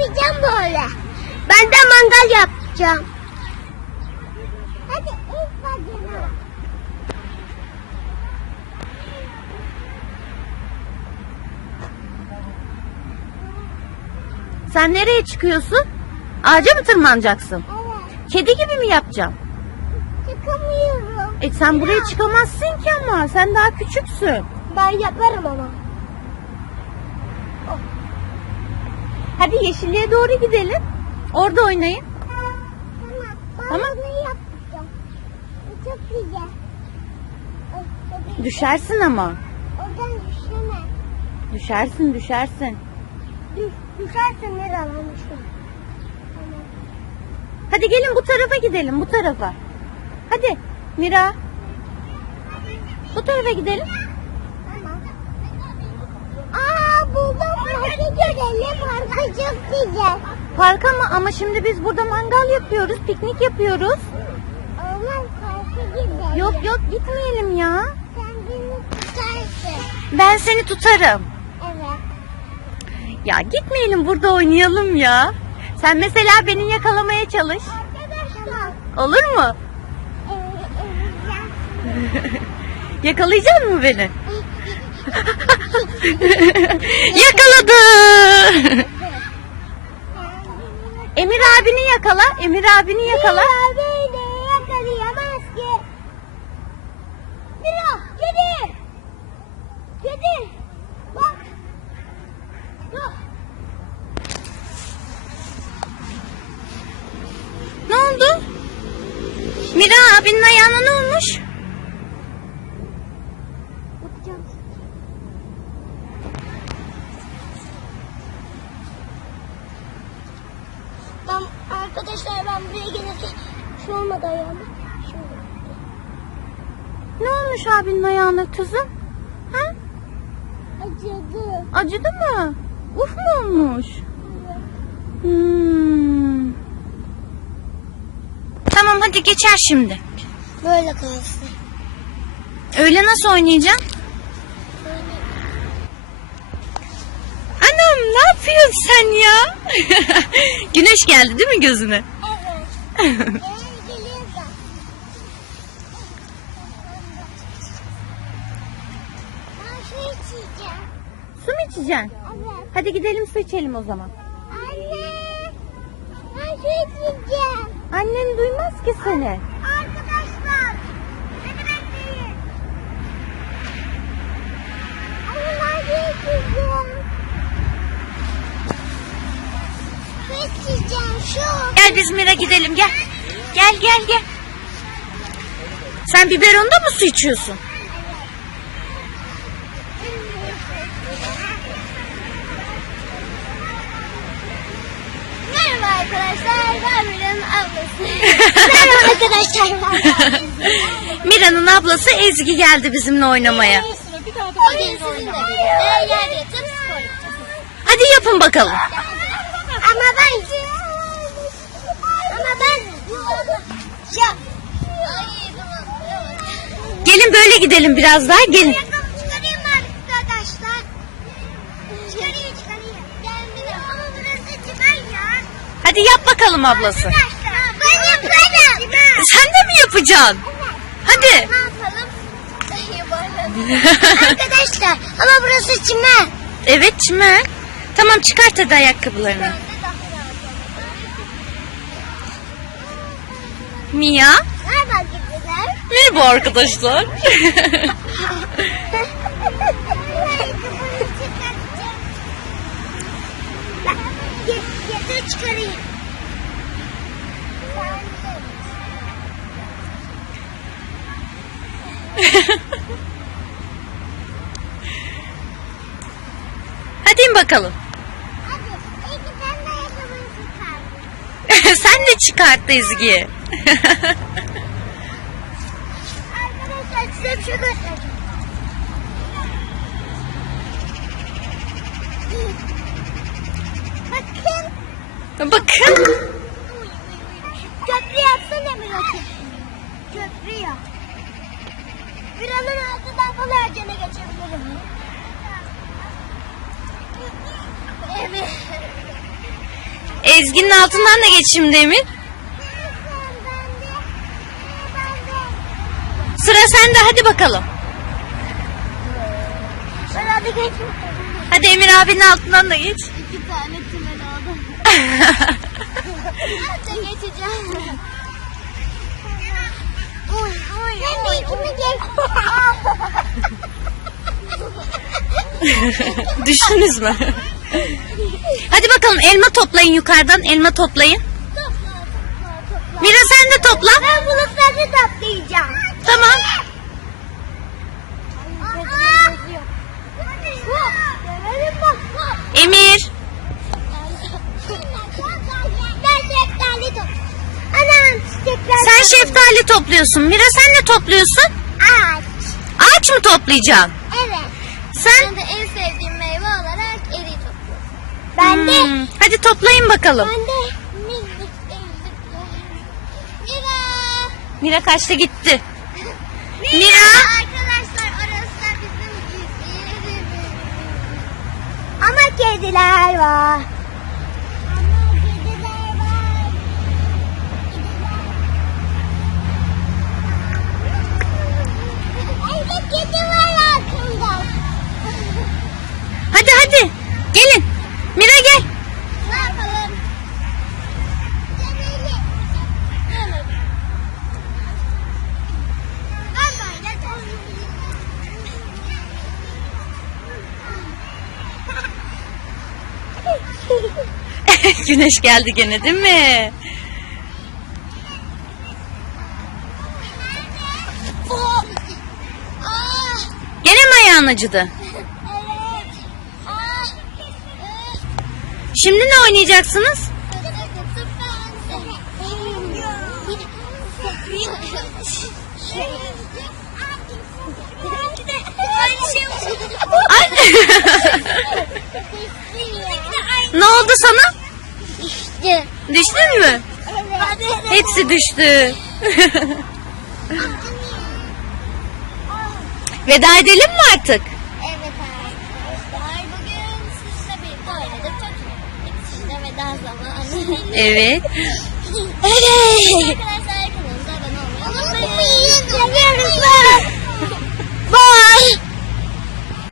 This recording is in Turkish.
yapacağım böyle. Ben de mangal yapacağım. Hadi ilk bacına. Sen nereye çıkıyorsun? Ağaca mı tırmanacaksın? Evet. Kedi gibi mi yapacağım? Çıkamıyorum. E sen buraya çıkamazsın ki ama. Sen daha küçüksün. Ben yaparım ama. Hadi yeşilliğe doğru gidelim. Orada oynayın. Tamam. Ben Tamam. çok güzel. Düşersin ama. Oradan düşeme. Düşersin düşersin. Düş, düşersin ne almışım. Tamam. Hadi gelin bu tarafa gidelim bu tarafa. Hadi Mira. Bu tarafa gidelim. Parka gidelim. Parka çok güzel. Parka mı? Ama şimdi biz burada mangal yapıyoruz, piknik yapıyoruz. Olmaz parka gidelim. Yok yok gitmeyelim ya. Sen beni tutarsın. Ben seni tutarım. Evet. Ya gitmeyelim burada oynayalım ya. Sen mesela beni yakalamaya çalış. Arkadaşlar. Olur mu? Ee, Yakalayacak mı beni? Yakaladı. Emir abini yakala. Emir abini yakala. Bir beni yakalayamaz ki. Mira, kedi. Kedi. Bak. Ne oldu? Mira abinin ayağına ne olmuş? Bakacağım. Ben arkadaşlar ben buraya gelirken olmadı ayağıma. Oldu. Ne olmuş abinin ayağına kızım? Ha? Acıdı. Acıdı mı? Uf mu olmuş? Hmm. Tamam hadi geçer şimdi. Böyle kalsın. Öyle nasıl oynayacaksın? Anam ne yapıyorsun sen ya? Güneş geldi değil mi gözüne? Evet. Gel geliyor da. Ben su içeceğim. Su mu içeceksin? Evet. Hadi gidelim su içelim o zaman. Anne. Ben su içeceğim. Annen duymaz ki seni. Arkadaşlar. Beni bekleyin. Anne ben su içeceğim. Su içeceğim şu. Gel biz Mira gidelim gel. Gel gel gel. Sen biberonda mı su içiyorsun? Arkadaşlar. Mira'nın ablası Ezgi geldi bizimle oynamaya. Bugün sizinle birlikte yer yatıp spor yapacağız. Hadi yapın bakalım. Ama ben... Ama ben... Gelin böyle gidelim biraz daha gelin. Hadi yap bakalım ablası. Arkadaşlar yapacaksın? Hadi. Arkadaşlar ama burası çimen. Evet çimen. Tamam çıkart hadi ayakkabılarını. Mia. Merhaba kediler. Merhaba arkadaşlar. Çıkarayım. Hadi in bakalım. Hadi sen de ayakkabını çıkar. Sen de çıkart Ezgi. Arkadaşlar size bir şey göstereceğim. Bakın. Bakın. Köprü yapsana bir bakayım. Köprü yap. Bir anın altından kolayca ne geçebilirim. Evet. Ezgi'nin altından da geç şimdi Emir. Sıra sende hadi bakalım. Ben hadi geç. Hadi Emir abinin altından da geç. İki tane tümen aldım. De geçeceğim. Ben de ikimi. Düştünüz mü? Hadi bakalım elma toplayın yukarıdan elma toplayın. Mira sen de topla. Ben bunu sadece toplayacağım. Tamam. Emir. Ben şeftali top. Anam çiçekler. Sen şeftali topluyorsun. Mira sen ne topluyorsun? Ağaç. Ağaç mı toplayacaksın? Evet. Sen? Ben de en sevdiğim meyve olarak eriği topluyorum. Ben de. Hmm, Hadi toplayın bakalım. Ben de. Mira. Mira kaçta gitti. Mira. Mira. Arkadaşlar orası da bizim yerimiz. Ama kediler Güneş geldi gene değil mi? Gene mi ayağın acıdı? Evet. Şimdi ne oynayacaksınız? Ay. ne oldu sana? İşte. Düştün mü? Evet. Hepsi düştü. Veda edelim mi artık? Evet arkadaşlar bugün sizle birlikte oynadık çok iyi. Şimdi veda zamanı. Evet. Evet.